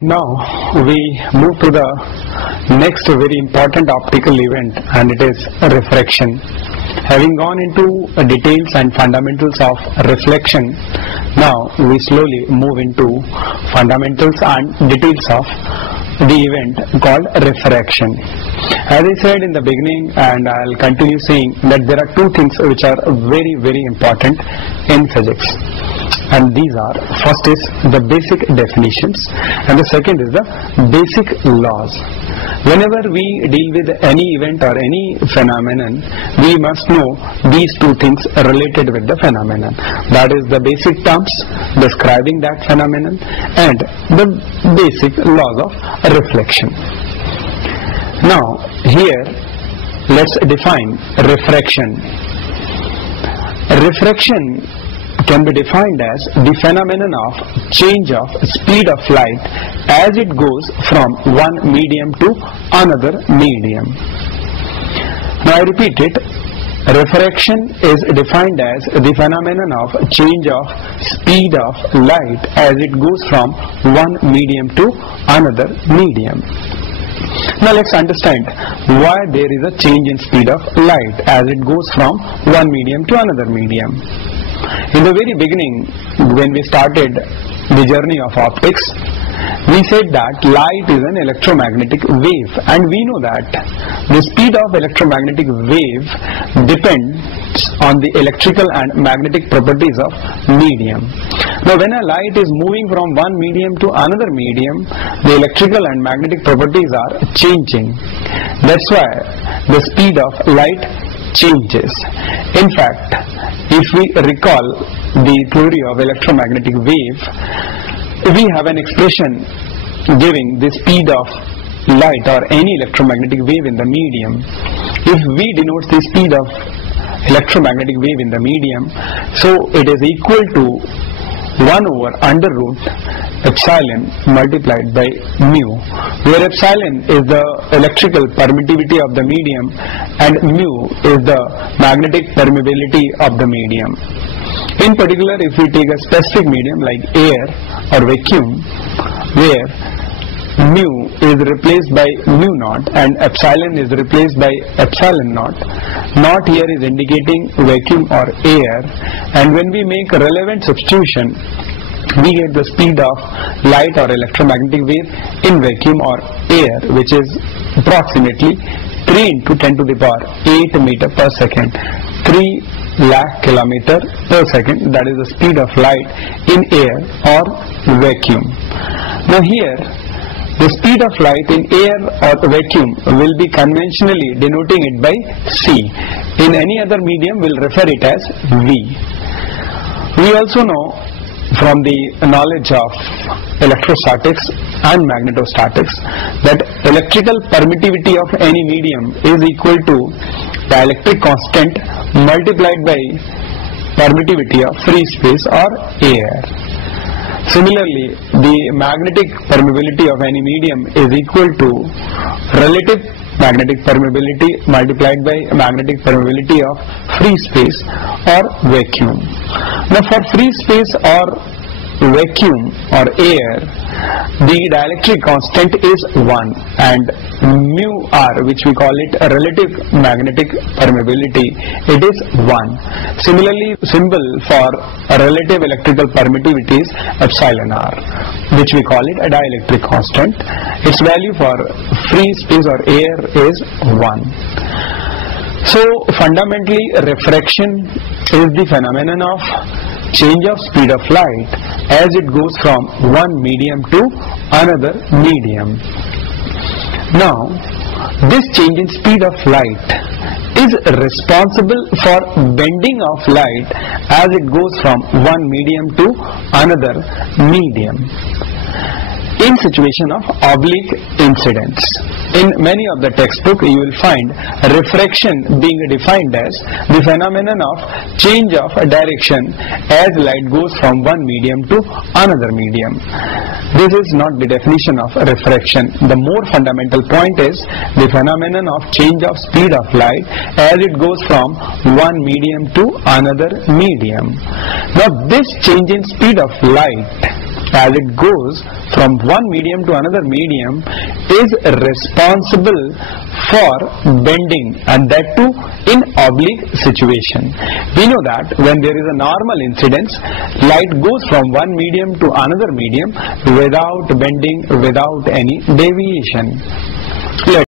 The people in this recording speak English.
Now we move to the next very important optical event, and it is refraction. Having gone into details and fundamentals of reflection, now we slowly move into fundamentals and details of the event called refraction. As I said in the beginning, and I'll continue saying, that there are two things which are very important in physics, and these are, first is the basic definitions and the second is the basic laws. Whenever we deal with any event or any phenomenon, we must know these two things related with the phenomenon. That is the basic terms describing that phenomenon and the basic laws of reflection. Now here let's define refraction. Refraction can be defined as the phenomenon of change of speed of light as it goes from one medium to another medium. Now I repeat it. Refraction is defined as the phenomenon of change of speed of light as it goes from one medium to another medium. Now let's understand why there is a change in speed of light as it goes from one medium to another medium. In the very beginning, when we started the journey of optics, we said that light is an electromagnetic wave, and we know that the speed of electromagnetic wave depends on the electrical and magnetic properties of medium. Now when a light is moving from one medium to another medium, the electrical and magnetic properties are changing. That's why the speed of light changes. In fact, if we recall the theory of electromagnetic wave, we have an expression giving the speed of light or any electromagnetic wave in the medium. If we denote the speed of electromagnetic wave in the medium, so it is equal to 1 over under root epsilon multiplied by mu, where epsilon is the electrical permittivity of the medium and mu is the magnetic permeability of the medium. In particular, if we take a specific medium like air or vacuum, where mu is replaced by mu naught and epsilon is replaced by epsilon naught, naught here is indicating vacuum or air, and when we make a relevant substitution, we get the speed of light or electromagnetic wave in vacuum or air, which is approximately 3 into 10 to the power 8 meter per second, 3 lakh kilometer per second. That is the speed of light in air or vacuum. Now here the speed of light in air or vacuum will be conventionally denoting it by c. In any other medium we'll refer it as v. We also know from the knowledge of electrostatics and magnetostatics that electrical permittivity of any medium is equal to dielectric constant multiplied by permittivity of free space or air. Similarly, the magnetic permeability of any medium is equal to relative magnetic permeability multiplied by magnetic permeability of free space or vacuum. Now for free space or vacuum or air, the dielectric constant is 1 and mu r, which we call it a relative magnetic permeability, it is 1. Similarly, symbol for a relative electrical permittivity is epsilon r, which we call it a dielectric constant. Its value for free space or air is 1. So fundamentally, refraction is the phenomenon of change of speed of light as it goes from one medium to another medium. Now this change in speed of light is responsible for bending of light as it goes from one medium to another medium. In situation of oblique incidence, in many of the textbooks you will find refraction being defined as the phenomenon of change of direction as light goes from one medium to another medium. This is not the definition of refraction. The more fundamental point is the phenomenon of change of speed of light as it goes from one medium to another medium. Now this change in speed of light as it goes from one medium to another medium is responsible for bending, and that too in oblique situation. We know that when there is a normal incidence, light goes from one medium to another medium without bending, without any deviation.